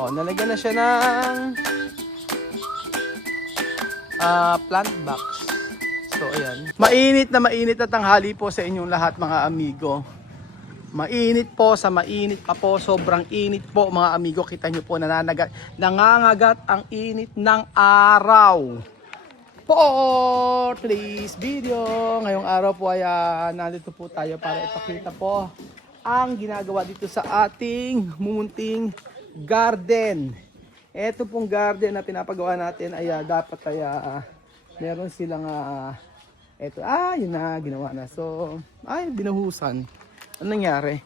Oh, nalagyan na siya ng plant box. So, ayan. Mainit na tanghali po sa inyong lahat mga amigo. Mainit po sa mainit pa po. Sobrang init po mga amigo. Kita nyo po nangangagat ang init ng araw. For today's video, ngayong araw po ay nandito po tayo para ipakita po ang ginagawa dito sa ating mumunting garden. Ito pong garden na pinapagawa natin ay dapat ay meron silang eto, yun na, ginawa na. So, binuhusan. Ano nangyari?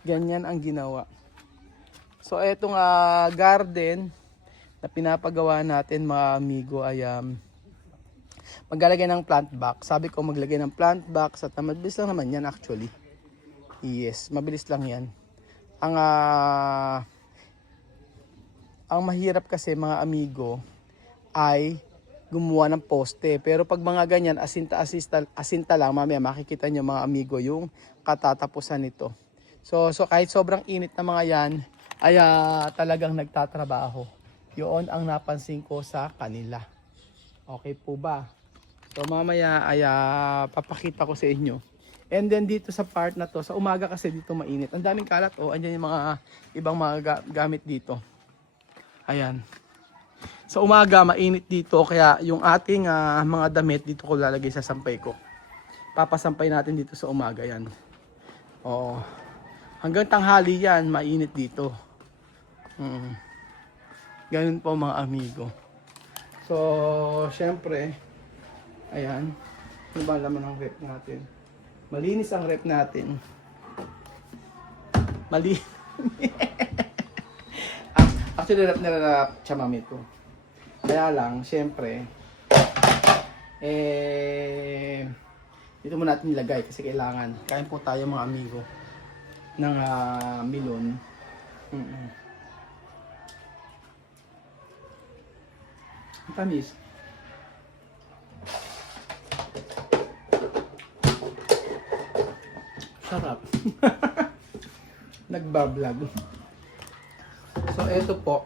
Ganyan ang ginawa. So, etong garden na pinapagawa natin mga amigo ay maglalagay ng plant box. Sabi ko maglagay ng plant box at mabilis lang naman yan actually. Yes, mabilis lang yan. Ang mahirap kasi mga amigo ay gumawa ng poste. Pero pag mga ganyan, asinta lang, mamaya makikita nyo mga amigo yung katatapusan nito. So kahit sobrang init na mga yan, ay talagang nagtatrabaho. Yun ang napansin ko sa kanila. Okay po ba? So mamaya ay papakita ko sa inyo. And then dito sa part na to, sa umaga kasi dito mainit. Ang daming kalat, andyan yung mga ibang mga gamit dito. Ayan. Sa umaga mainit dito, kaya yung ating mga damit dito ko lalagay sa sampay ko. Papasampay natin dito sa umaga yan. Oo. Hanggang tanghali yan, mainit dito. Ganun po mga amigo. So, syempre, ayan. Ano ba laman ng rep natin? Malinis ang rep natin. Actually, rep na chamamit ko. Kaya lang, syempre, dito muna natin nilagay kasi kailangan. Kain po tayo mga amigo ng melon. Tamis. Sarap. Nagbablog. So, eto po.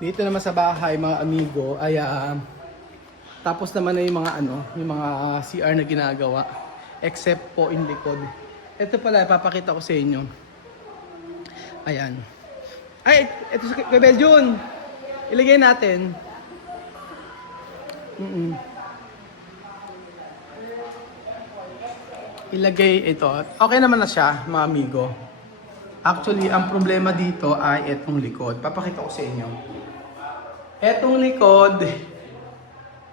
Dito naman sa bahay, mga amigo, ay tapos naman na yung mga yung mga CR na ginagawa. Except po in likod. Ito pala, ipapakita ko sa inyo. Ayan. Ay, ito sa Bebel Jun. Ilagay natin. Ilagay ito. Okay naman na siya, mga amigo. Actually, ang problema dito ay itong likod. Papakita ko sa inyo. Etong likod,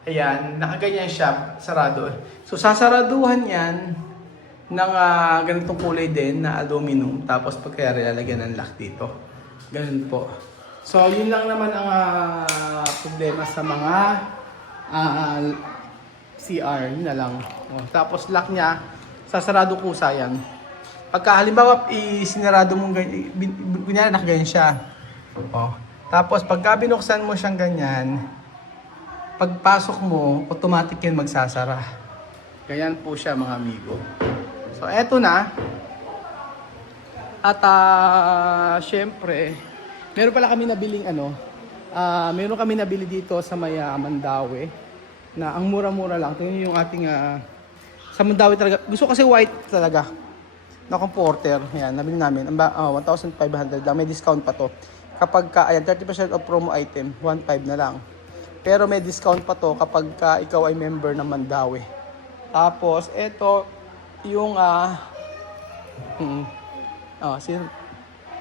ayan, nakaganyan siya, sarado. So, sasaraduhan yan ng ganitong kulay din na aluminum. Tapos pagkaya lalagyan ng lock dito. Ganun po. So, yun lang naman ang problema sa mga CR. Yun na lang. Tapos lock niya, sasarado kusa yan. Pagka halimbawa sinarado mo ganyan, nakaganyan siya. Tapos pagka binuksan mo siyang ganyan, pagpasok mo, automatic yan magsasara. Ganyan po siya mga amigo. So eto na. At syempre, meron pala kami nabiling meron kami nabili dito sa may Mandawi na ang mura-mura lang. Tingnan yung ating sa Mandawi talaga. Gusto kasi white talaga na comforter. Ayan, nabili namin. 1,500 lang. May discount pa to. Kapag ayan, 30% of promo item, 1,500 na lang. Pero may discount pa to kapag ikaw ay member ng Mandawi. Tapos, ito yung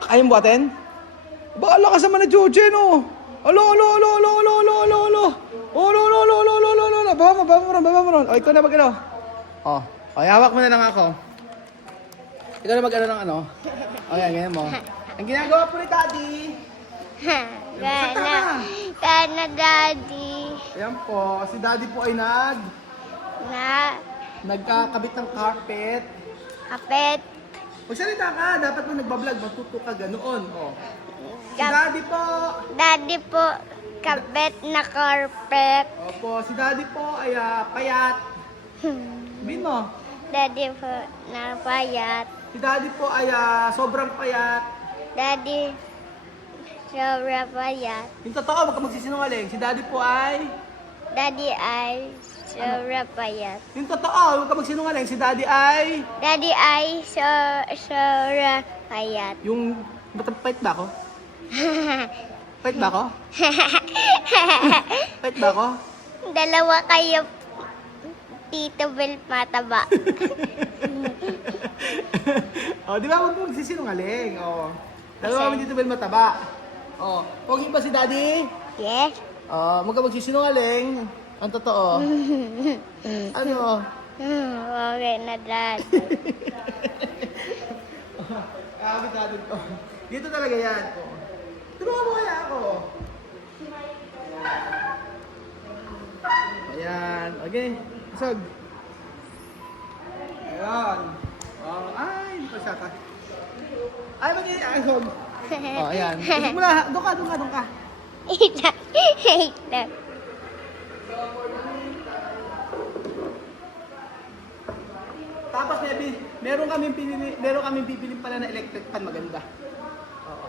kaya mo buhatin? Baala ka sa mga Joje, no? Alo. Baba mo ron. Ikaw na mag-ano. Hawak mo na lang ako. Ikaw na mag-ano ng ano. Yan, ganyan mo. Ang ginagawa po ni Daddy. Kana Daddy. Ayan po, si Daddy po ay nagkakabit ng carpet. Kapit. Magsalita ka, dapat mo nagbablog, matuto ka ganoon. Si Daddy po. Daddy po, kabit na carpet. Opo, si Daddy po ay payat. Sabihin mo. Daddy po, napayat. Si Daddy po ay sobrang payat. Daddy, sobra payat. Yung totoo, wag ka magsisinungaling. Si Daddy po ay... Daddy ay sobra payat. Yung totoo, wag ka magsinungaling. Si Daddy ay... Daddy ay sobra payat. Yung... Pait ba ako? Pait ba ako? Pait ba ako? Dalawa kayo, Tito Bel mataba. Di ba wag mo magsisinungaling? Dalawa kami dito Bel mataba. Pogi ba si Daddy? Yes? Wag ka magsisinungaling. Ang totoo. Ano? Okay na, Daddy. Kakabitado ko. Dito talaga yan. Tulungan mo kaya ako. Ayan. Okay. Isog. Ayan. Ay, hindi pa siya ka. Ay, isog. Ayan. Isog mo na. Doon ka. Ita. Tapos meron kaming bibilin pala na electric fan maganda. Oo.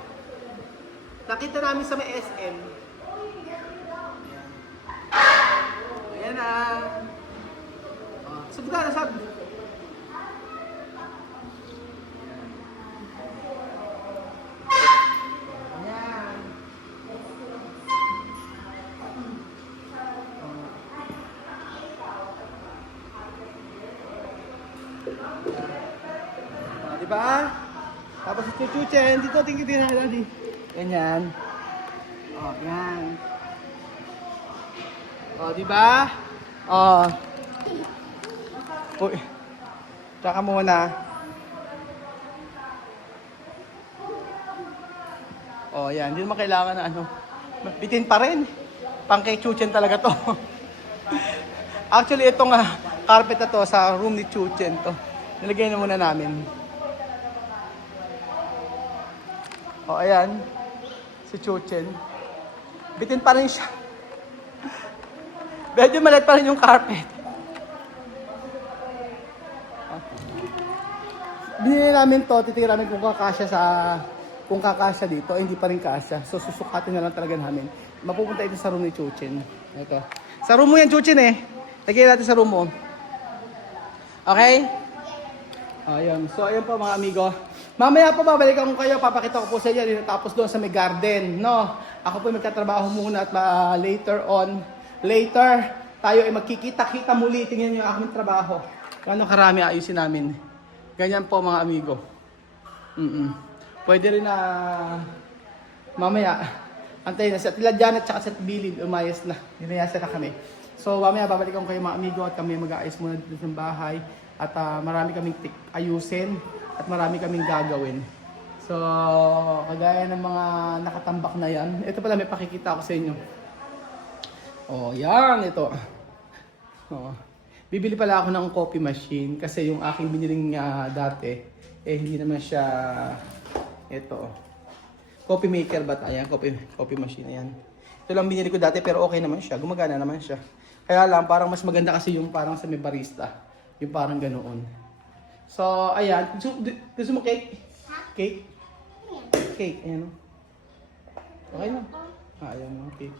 Nakita namin sa may SM. Ayan na. Sab ka na, sab. Ayan. Diba? Tapos si Chuchuchen, dito tingin na Daddy. Ganyan. Yan. Diba? Uy. Tsaka muna. Yan. Hindi naman kailangan na ano. Bitin pa rin. Pang kay Chuchen talaga to. Actually, itong carpet na to sa room ni Chuchen to. Nilagay na muna namin. Ayan. Si Chuchen. Bitin pa rin siya. Medyo maliit pa rin yung carpet. Binili namin to, titingnan namin kung kakasya dito, hindi pa rin kasya. So susukatin na lang talaga namin. Mapupunta ito sa room ni Chuchen. Ito. Sa room mo yan, Chuchen eh. Lagyan natin sa room mo. Okay? Ayun. So ayun po mga amigo. Mamaya po babalikan ko kayo, papakita ko po sa inyo tapos doon sa may garden, no? Ako po magtatrabaho muna at later tayo ay magkikita-kita muli. Tingnan niyo ang aking trabaho. Kung ano karami ayusin namin. Ganyan po mga amigo. Pwede rin na mamaya antayin na si Atila Janet at si Billy umayos na. Ninayasa na kami. So mamaya babalikan ko kayo mga amigo at kami mag-aayos muna dito sa bahay. At marami kaming ayusin at marami kaming gagawin. So, kagaya ng mga nakatambak na yan. Ito pala may pakikita ko sa inyo. Yan. Ito. Bibili pala ako ng coffee machine kasi yung aking biniling dati, hindi naman siya, ito. Coffee maker ba? Ayan, coffee machine. Ayan. Ito lang binili ko dati pero okay naman siya. Gumagana naman siya. Kaya lang, parang mas maganda kasi yung parang sa may barista. Yung parang ganoon. So, ayan. Gusto mo cake? Cake? Cake. Ayan. Okay na. Ayan mo. Cake.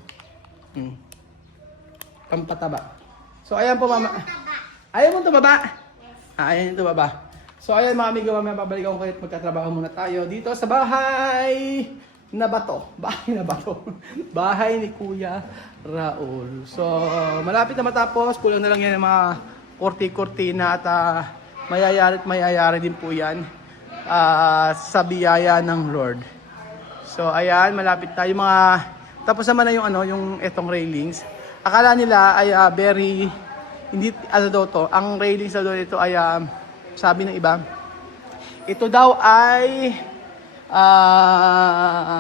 Pampataba. So, ayan po mama. Ayaw mo tumaba? Ayan yung tumaba. So, ayan mga amigo, mamaya babalikan ko kayo at magkatrabaho muna tayo dito sa bahay na bato. Bahay na bato. Bahay ni Kuya Raul. So, malapit na matapos. Kulang na lang yan ng mga korti-kortina at mayayari din po yan sa biyaya ng Lord. So ayan, malapit tayo tapos naman na yung yung etong railings. Akala nila ay hindi ang railings daw ito ay sabi ng iba, ito daw ay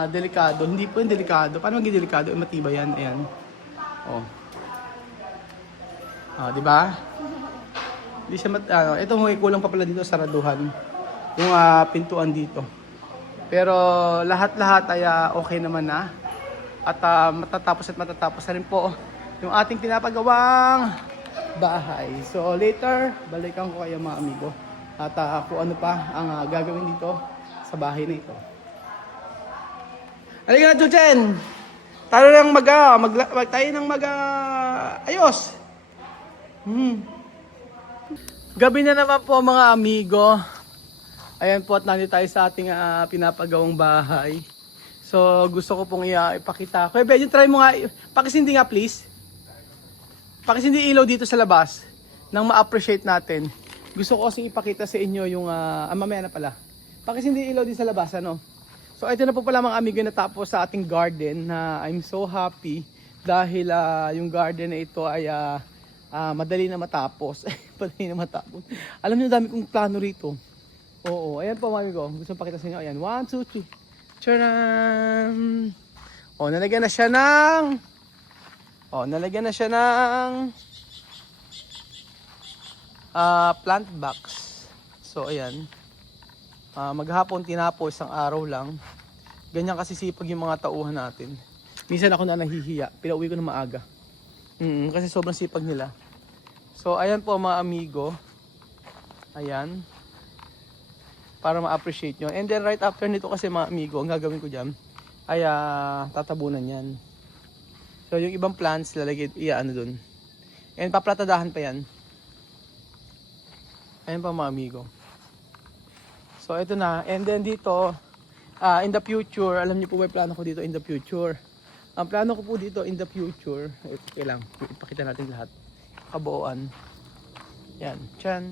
delikado. Hindi po yung delikado. Paano maging delikado? Matibay yan. Ayan. Di ba? Hindi siya ito may kulang pa pala dito saraduhan. Yung pintuan dito. Pero lahat-lahat ay okay naman na. At matatapos na rin po yung ating pinapagawang bahay. So later, balikan ko kayo mga amigo. At kung ano pa ang gagawin dito sa bahay na ito. Halika na, Chuchen! Tayo lang tayo nang ayos. Gabi na naman po mga amigo. Ayan po at nandito tayo sa ating pinapagawang bahay. So gusto ko pong ipakita. Kuya Benjo, try mo nga. Pakisindi nga please. Pakisindi ilaw dito sa labas. Nang ma-appreciate natin. Gusto ko kasi ipakita sa inyo yung mamaya na pala. Pakisindi ilaw din sa labas, ano? So ito na po pala mga amigo natapos sa ating garden na I'm so happy dahil yung garden na ito ay madali na matapos. Madali na matapos. Alam niyo dami kong plano rito. Oo, ayan po mga amigo. Gusto pakita sa inyo. Ayan, 1, 2, 3. Tcharam! O, nalagyan na siya ng plant box. So ayan. Maghapon tinapos isang araw lang. Ganyan kasi sipag yung mga tauhan natin. Minsan ako na nahihiya. Pinauwi ko na maaga. Kasi sobrang sipag nila. So ayan po mga amigo. Ayan. Para ma-appreciate nyo. And then right after nito kasi mga amigo, ang gagawin ko dyan ay tatabunan yan. So yung ibang plants lalagay dun. And paplatadahan pa yan. Ayan pa mga amigo. So ito na. And then dito, in the future, alam niyo po ba yung plano ko dito in the future? Ang plano ko po dito in the future, okay lang, ipakita natin lahat. Kabuuan. Yan. Tiyan.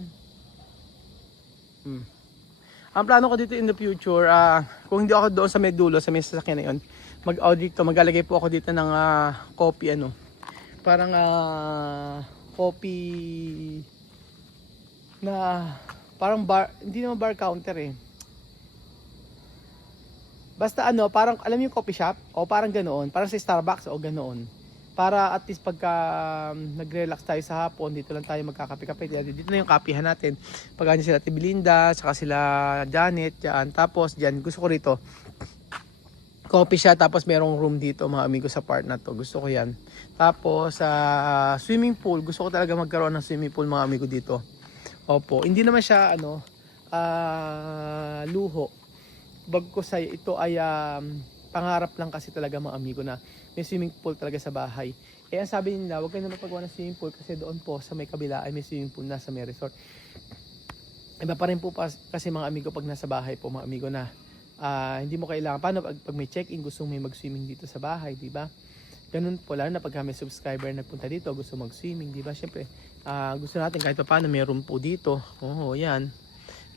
Ang plano ko dito in the future, kung hindi ako doon sa may dulo, sa may sasakyan na yun, maglalagay po ako dito ng coffee, parang coffee na parang bar, hindi naman bar counter eh. Basta parang alam niyo yung coffee shop o parang ganoon, parang sa Starbucks o ganoon. Para at least pagka nag-relax tayo sa hapon, dito lang tayo magkakape-kape. Dito na yung kapihan natin. Pag sila Ate Belinda, saka sila Janet, diyan. Tapos diyan gusto ko rito coffee siya, tapos merong room dito mga amigo sa part na to. Gusto ko 'yan. Tapos swimming pool, gusto ko talaga magkaroon ng swimming pool mga amigo dito. Opo, hindi naman siya luho. Bagkus ay ito ay pangarap lang kasi talaga mga amigo na may swimming pool talaga sa bahay. Eh ang sabi nila, huwag kayo na magpagawa ng swimming pool kasi doon po sa may kabila ay may swimming pool na sa may resort. Iba pa rin po kasi mga amigo pag nasa bahay po mga amigo na hindi mo kailangan. Paano pag may check-in gusto may mag-swimming dito sa bahay, di ba? Ganun po lalo na pag may subscriber nagpunta dito gusto mag-swimming, di ba? Syempre, gusto natin kahit paano may room po dito. Oo, yan.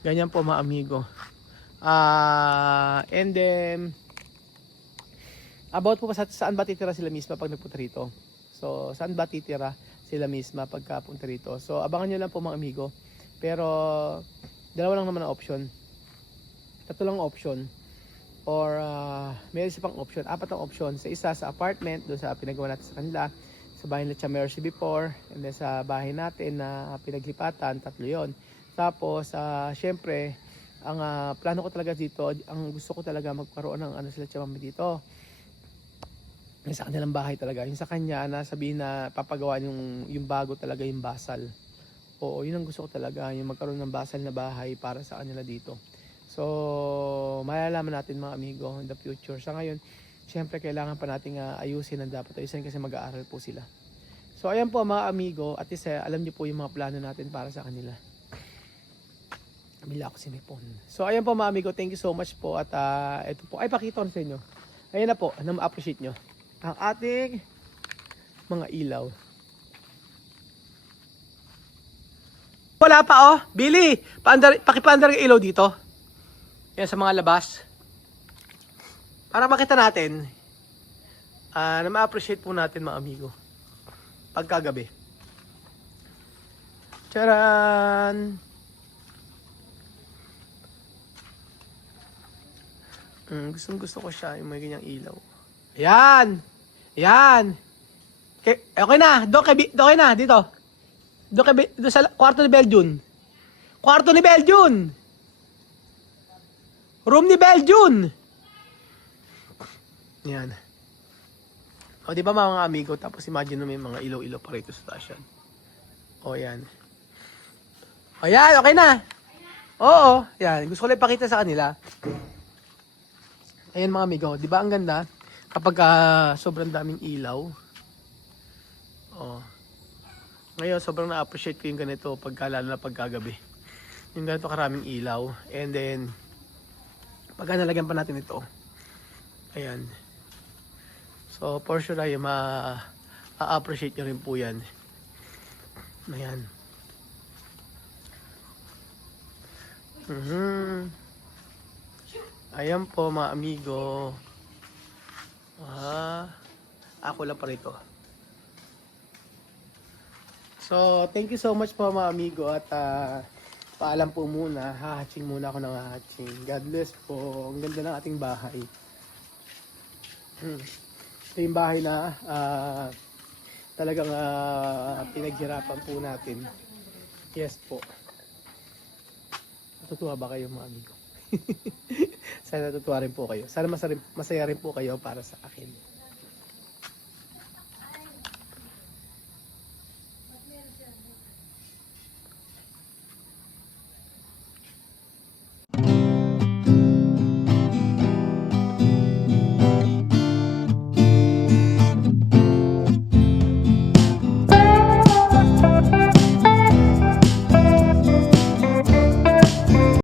Ganyan po mga amigo. And then about po saan ba titira sila misma pag nagpunta rito. So, saan ba titira sila misma pagka punta rito. So, abangan nyo lang po mga amigo. Pero, dalawa lang naman ang option. Tatlo lang option. Or, may isa pang option. 4 ang option. Sa isa, sa apartment, doon sa pinagawa natin sa kanila. Sa bahay na Mercy before. And then sa bahay natin na pinaglipatan, 3 yon. Tapos, syempre, ang plano ko talaga dito, ang gusto ko talaga magkaroon ng sila Chamami dito. Yung sa kanilang bahay talaga. Yung sa kanya, sabihin na papagawa yung bago talaga yung basal. Oo, yun ang gusto ko talaga. Yung magkaroon ng basal na bahay para sa kanila dito. So, malalaman natin mga amigo in the future. Sa ngayon, syempre kailangan pa nating ayusin ang dapat ayusin kasi mag-aaral po sila. So, ayan po mga amigo. At least alam niyo po yung mga plano natin para sa kanila. Bila ako sinipon. So, ayan po mga amigo. Thank you so much po. At ito po. Ay, pakita ko sa inyo. Ayan na po. Na ma-appreciate nyo. Ang ating mga ilaw. Wala pa oh. Billy, pakipaandar yung ilaw dito. Yan sa mga labas. Para makita natin. Na ma-appreciate po natin mga amigo. Pagkagabi. Charan! Gusto ko siya. Yung may ganyang ilaw. Ayan! Ayan! Okay na. Okay na. Dito. Doon sa kwarto ni Beljun. Kwarto ni Beljun! Room ni Beljun! Yan. O, di ba mga amigo? Tapos imagine na may mga ilaw-ilaw pa rito sa taas yan. O, yan. O, yan. Okay na. Oo, yan. Gusto ko lang ipakita sa kanila. Ayan mga amigo, di ba ang ganda? Kapag sobrang daming ilaw. Oh. Ngayon, sobrang na-appreciate ko yung ganito lalo na pagkagabi. Yung ganito karaming ilaw. And then, pagka nalagyan pa natin ito. Ayan. So, for sure ay ma-appreciate nyo rin po yan. Ayan. Ayan po mga amigo. Ako lang pa rito. So, thank you so much po mga amigo at paalam po muna. Hahatching muna ako ng hahatching. God bless po. Ang ganda ng ating bahay. Ito yung bahay na talagang pinaghirapan po natin. Yes po. Natutuwa ba kayo mga amigo? Sana natutuwa rin po kayo. Sana masaya rin po kayo para sa akin.